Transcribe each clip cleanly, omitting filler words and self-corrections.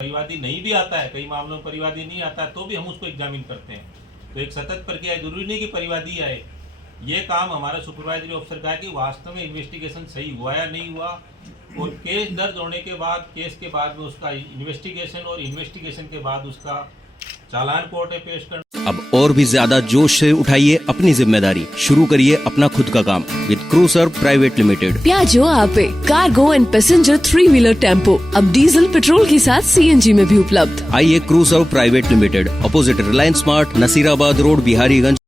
परिवादी नहीं भी आता है, कई मामलों में परिवादी नहीं आता है तो भी हम उसको एग्जामिन करते हैं। तो एक सतत प्रक्रिया है, जरूरी नहीं कि परिवादी आए। ये काम हमारा सुपरवाइजरी ऑफिसर का है कि वास्तव में इन्वेस्टिगेशन सही हुआ या नहीं हुआ, और केस दर्ज होने के बाद, केस के बाद में उसका इन्वेस्टिगेशन, और इन्वेस्टिगेशन के बाद उसका चालान कोर्ट में पेश करना। अब और भी ज्यादा जोश से उठाइए अपनी जिम्मेदारी, शुरू करिए अपना खुद का काम with cruiser private limited. Piaggio Ape cargo and passenger 3-व्हीलर टेम्पो अब डीजल पेट्रोल के साथ सीएनजी में भी उपलब्ध। आइए Cruiser private limited, opposite Reliance Smart, Nasirabad road, Biharigunj.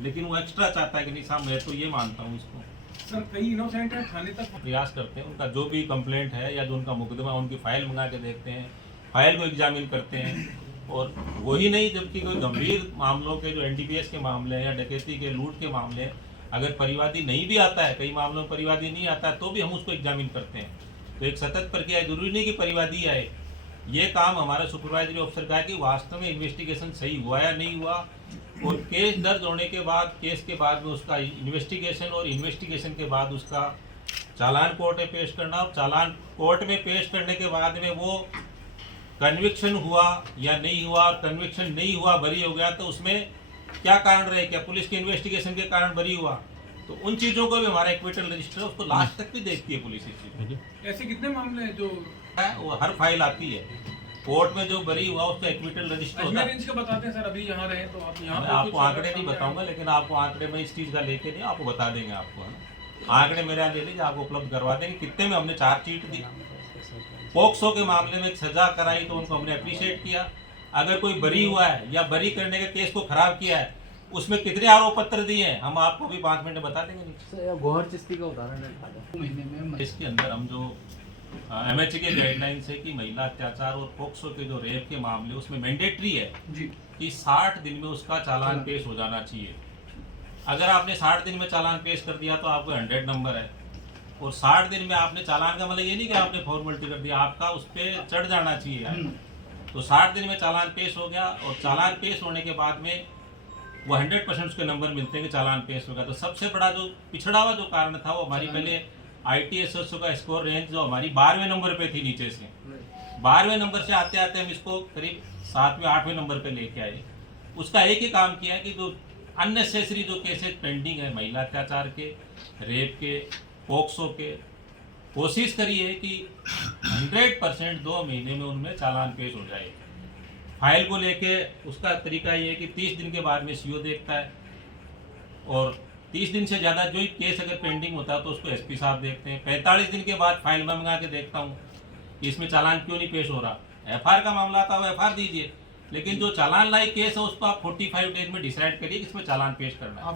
लेकिन वो एक्स्ट्रा चाहता है कि नहीं साहब, मैं तो ये मानता हूँ इसको। सर कई इनोसेंट है, थाने तक प्रयास करते हैं, उनका जो भी कंप्लेंट है या जो उनका मुकदमा, उनकी फाइल मंगा के देखते हैं, फाइल को एग्जामिन करते हैं। और वही नहीं, जबकि कोई गंभीर मामलों के जो एनडीपीएस के मामले हैं या डकैती के, लूट के मामले हैं, अगर परिवादी नहीं भी आता है, कई मामलों में परिवादी नहीं आता है तो भी हम उसको एग्जामिन करते हैं। तो एक सतत प्रक्रिया है, जरूरी नहीं कि परिवादी आए। ये काम हमारा सुपरवाइजरी ऑफिसर का है कि वास्तव में इन्वेस्टिगेशन सही हुआ या नहीं हुआ, और केस दर्ज होने के बाद, केस के बाद में उसका इन्वेस्टिगेशन, और इन्वेस्टिगेशन के बाद उसका चालान कोर्ट में पेश करना। चालान कोर्ट में पेश करने के बाद में वो कन्विक्शन हुआ या नहीं हुआ, और कन्विक्शन नहीं हुआ, बरी हो गया, तो उसमें क्या कारण रहे, क्या पुलिस के इन्वेस्टिगेशन के कारण बरी हुआ, तो उन चीज़ों को भी हमारा एक्विटल रजिस्टर उसको लास्ट तक भी देखती है पुलिस। इस चीज़ ऐसे कितने मामले हैं जो वो हर फाइल आती है कोर्ट में, जो बरी हुआ उसका एक्विटल रजिस्टर होता है। रेंज का बताते हैं सर, अभी यहाँ रहे तो आप यहाँ मैं आपको आंकड़े नहीं बताऊंगा, लेकिन आपको आंकड़े में इस चीज़ का लेके नहीं, आपको बता देंगे। आपको है ना, आंकड़े मेरे यहाँ ले लीजिए, आपको उपलब्ध करवा देंगे कितने में हमने चार्जशीट दी। पोक्सो के मामले में एक सजा कराई तो उनको हमने अप्रिशिएट किया। अगर कोई बरी हुआ है या बरी करने के केस को खराब किया है, उसमें कितने आरोप पत्र दिए हैं, हम आपको भी 5 मिनट में बता देंगे। गौहर चिश्ती का उदाहरण है, महीने में इसके अंदर हम जो एमएचए के गाइडलाइन है कि महिला अत्याचार और पोक्सो के जो रेप के मामले, उसमें मैंडेटरी है जी कि 60 दिन में उसका चालान पेश हो जाना चाहिए। अगर आपने 60 दिन में चालान पेश कर दिया तो आपको 100 नंबर है, और 60 दिन में आपने चालान का मतलब ये नहीं कि आपने फॉर्मेलिटी कर दिया, आपका उस पर चढ़ जाना चाहिए। तो 60 दिन में चालान पेश हो गया, और चालान पेश होने के बाद में वो 100% उसके नंबर मिलते हैं कि चालान पेश हो गया। तो सबसे बड़ा जो पिछड़ा हुआ जो कारण था, वो हमारी पहले ITSSO का स्कोर रेंज जो हमारी 12वें नंबर पे थी, नीचे से 12वें नंबर से आते आते हम इसको करीब 7वें 8वें नंबर पे लेके आए। उसका एक ही काम किया है कि जो अननेसेसरी जो केसेस पेंडिंग है, महिला अत्याचार के, रेप के, पोक्सो के, कोशिश करिए कि 100% 2 महीने में उनमें चालान पेश हो जाए। फाइल को लेके उसका तरीका ये है कि 30 दिन के बाद में CO देखता है, और 30 दिन से ज़्यादा जो केस अगर पेंडिंग होता है तो उसको SP साहब देखते हैं। 45 दिन के बाद फाइल में मंगा के देखता हूँ कि इसमें चालान क्यों नहीं पेश हो रहा। FR का मामला आता है वो FR दीजिए, लेकिन जो चालान लाइक केस है उसको आप 45 डेज में डिसाइड करिए कि इसमें चालान पेश करना है।